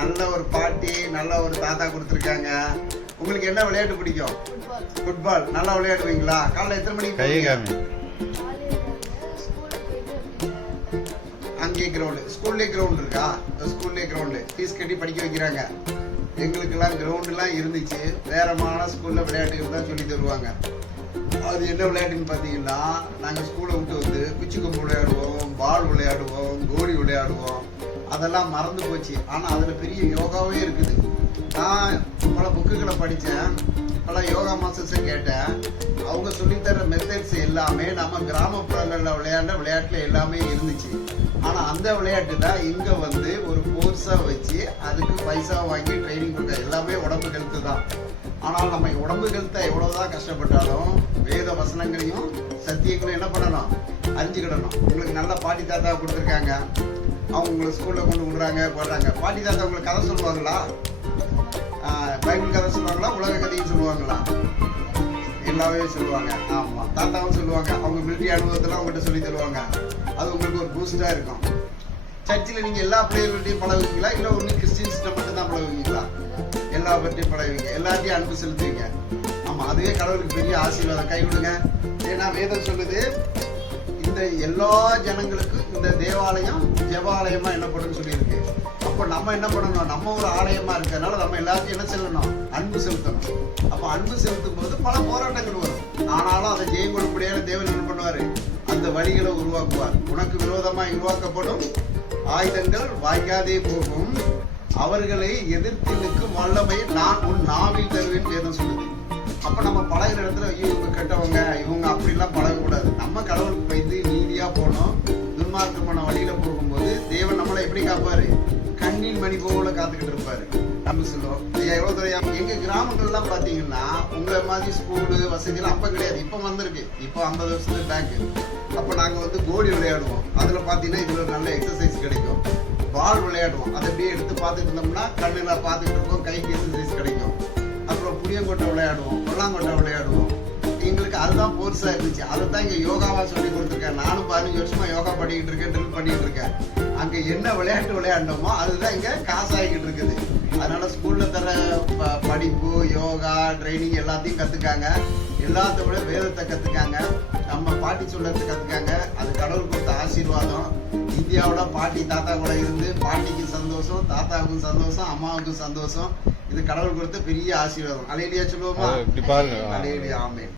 நல்ல ஒரு பாட்டி நல்ல ஒரு தாத்தா கொடுத்துருக்காங்க. உங்களுக்கு என்ன விளையாட்டு பிடிக்கும்? ஃபுட்பால். நல்லா விளையாடுவீங்களா? காலைல எத்தனை மணிக்கு போவீங்க? அங்கே கிரவுண்டு, ஸ்கூல்லே கிரவுண்ட் இருக்கா? ஸ்கூல்லே கிரவுண்டு ஃபீஸ் கட்டி படிக்க வைக்கிறாங்க. எங்களுக்கெல்லாம் கிரவுண்டுலாம் இருந்துச்சு. வேறமான ஸ்கூல்ல விளையாட்டுகள் தான் சொல்லி தருவாங்க. அது என்ன விளையாட்டுன்னு பார்த்தீங்கன்னா, நாங்கள் ஸ்கூலை விட்டு வந்து குச்சி கொம்பு விளையாடுவோம், பால் விளையாடுவோம், கோலி விளையாடுவோம். அதெல்லாம் மறந்து போச்சு. ஆனால் அதில் பெரிய யோகாவே இருக்குது. நான் பல புக்குகளை படித்தேன், பல யோகா மாஸ்டர்ஸை கேட்டேன். அவங்க சொல்லித்தர மெத்தட்ஸ் எல்லாமே நம்ம கிராமப்புறங்களில் விளையாண்ட விளையாட்டில் எல்லாமே இருந்துச்சு. ஆனால் அந்த விளையாட்டு தான் இங்கே வந்து ஒரு கோர்ஸாக வச்சு அதுக்கு பைசா வாங்கி ட்ரைனிங் கொடுக்க. எல்லாமே உடம்பு ஹெல்த்து தான். ஆனால் நம்ம உடம்பு ஹெல்த்தை எவ்வளோதான் கஷ்டப்பட்டாலும் வேத வசனங்களையும் சத்தியங்களையும் என்ன பண்ணணும்? அறிஞ்சுக்கிடணும். உங்களுக்கு நல்ல பாட்டி தாத்தா கொடுத்துருக்காங்க. அவங்க உங்களை ஸ்கூலில் கொண்டு விடுறாங்க போடுறாங்க. பாட்டி தாத்தா உங்களுக்கு கதை சொல்லுவாங்களா? பைபிள் கதை சொல்லுவாங்களா? உலக கதையும் சொல்லுவாங்களா? எல்லாமே சொல்லுவாங்க. ஆமாம், தாத்தாவும் சொல்லுவாங்க. அவங்க மிலிட்டரி அனுபவத்தெல்லாம் உங்கள்கிட்ட சொல்லி தருவாங்க. அது உங்களுக்கு ஒரு பூஸ்டாக இருக்கும். சர்ச்சில் நீங்கள் எல்லா பிள்ளைகள்கிட்டையும் பழகுவீங்களா? இல்லை ஒன்று கிறிஸ்டின்ஸ்கிட்ட மட்டும் தான் பழகுவீங்களா? எல்லா பற்றியும் பழகுவீங்க, எல்லாத்தையும் அன்பு செலுத்துவீங்க. ஆமாம், அதுவே கடவுளுக்கு பெரிய ஆசீர்வாதம். கை கொடுங்க. ஏன்னா வேதம் சொல்லுது, இந்த எல்லா ஜனங்களுக்கும் இந்த தேவாலயம் ஜெபாலயமா என்னப்படும் சொல்லியிருக்கு. அப்போ நம்ம என்ன பண்ணணும்? நம்ம ஒரு ஆலயமா இருக்கிறதுனால நம்ம எல்லாத்தையும் என்ன செல்லணும்? அன்பு செலுத்தணும். அப்போ அன்பு செலுத்தும் போது பல போராட்டங்கள் வரும். ஆனாலும் அதை ஜெயம் கொடுப்படியான தேவன் என்ன பண்ணுவாரு? அந்த வழிகளை உருவாக்குவார். உனக்கு விரோதமாக உருவாக்கப்படும் ஆயுதங்கள் வாய்க்காதே போகும், அவர்களை எதிர்த்து நிற்கும் வல்லமையை நான் உன் நாவில் தருவேன் வேதம் சொல்லுது. அப்ப நம்ம பழகிற இடத்துல ஐயோ இவங்க கெட்டவங்க, இவங்க அப்படிலாம் பழகக்கூடாது. நம்ம கடவுளுக்கு பயந்து நீதியா போனோம். துன்மார்க்கமான வழியில போகும்போது தேவன் நம்மளை எப்படி காப்பாரு? கண்ணின் மணி போல காத்துக்கிட்டு இருப்பாரு. நம்ம சொல்லுவோம் ஐயா எவ்வளவு தூரம். எங்க கிராமங்கள்லாம் பாத்தீங்கன்னா உங்களை மாதிரி ஸ்கூலு வசதிலாம் அப்ப கிடையாது. இப்ப வந்திருக்கு. இப்போ 50 வருஷத்துக்கு பேக். அப்போ நாங்க வந்து கோலி விளையாடுவோம். அதுல பாத்தீங்கன்னா இதுல ஒரு நல்ல எக்ஸசைஸ் கிடைக்கும். பால் விளையாடுவோம். அதை அப்படியே எடுத்து பார்த்துட்டு இருந்தோம்னா கண்ணுல பார்த்துட்டு இருக்கோம், கைக்கு எக்ஸசைஸ் கிடைக்கும். அப்புறம் புளியங்கொட்டை விளையாடுவோம், கொல்லாங்கொட்டை விளையாடுவோம். எங்களுக்கு அதுதான் போர்ஸா இருந்துச்சு. அதை தான் இங்க யோகாவா சொல்லி கொடுத்துருக்கேன். நானும் 15 வருஷமா யோகா பண்ணிக்கிட்டு இருக்கேன், ட்ரில் பண்ணிட்டு இருக்கேன். அங்க என்ன விளையாட்டு விளையாண்டோமோ அதுதான் இங்க காசாகிக்கிட்டு இருக்குது. அதனால ஸ்கூல்ல தர படிப்பு, யோகா, ட்ரைனிங் எல்லாத்தையும் கத்துக்காங்க. எல்லாத்த விட வேதத்தை கத்துக்காங்க. நம்ம பாட்டி சொல்றதை கத்துக்காங்க. அது கடவுள் கொடுத்த ஆசீர்வாதம். இந்தியாவோட பாட்டி தாத்தா கூட இருந்து பாட்டிக்கு சந்தோஷம், தாத்தாவுக்கும் சந்தோஷம், அம்மாவுக்கும் சந்தோஷம். இது கடவுள் கொடுத்த பெரிய ஆசீர்வாதம். அலையிலியா சொல்லுவோமா? அலையிலியா. ஆமென்.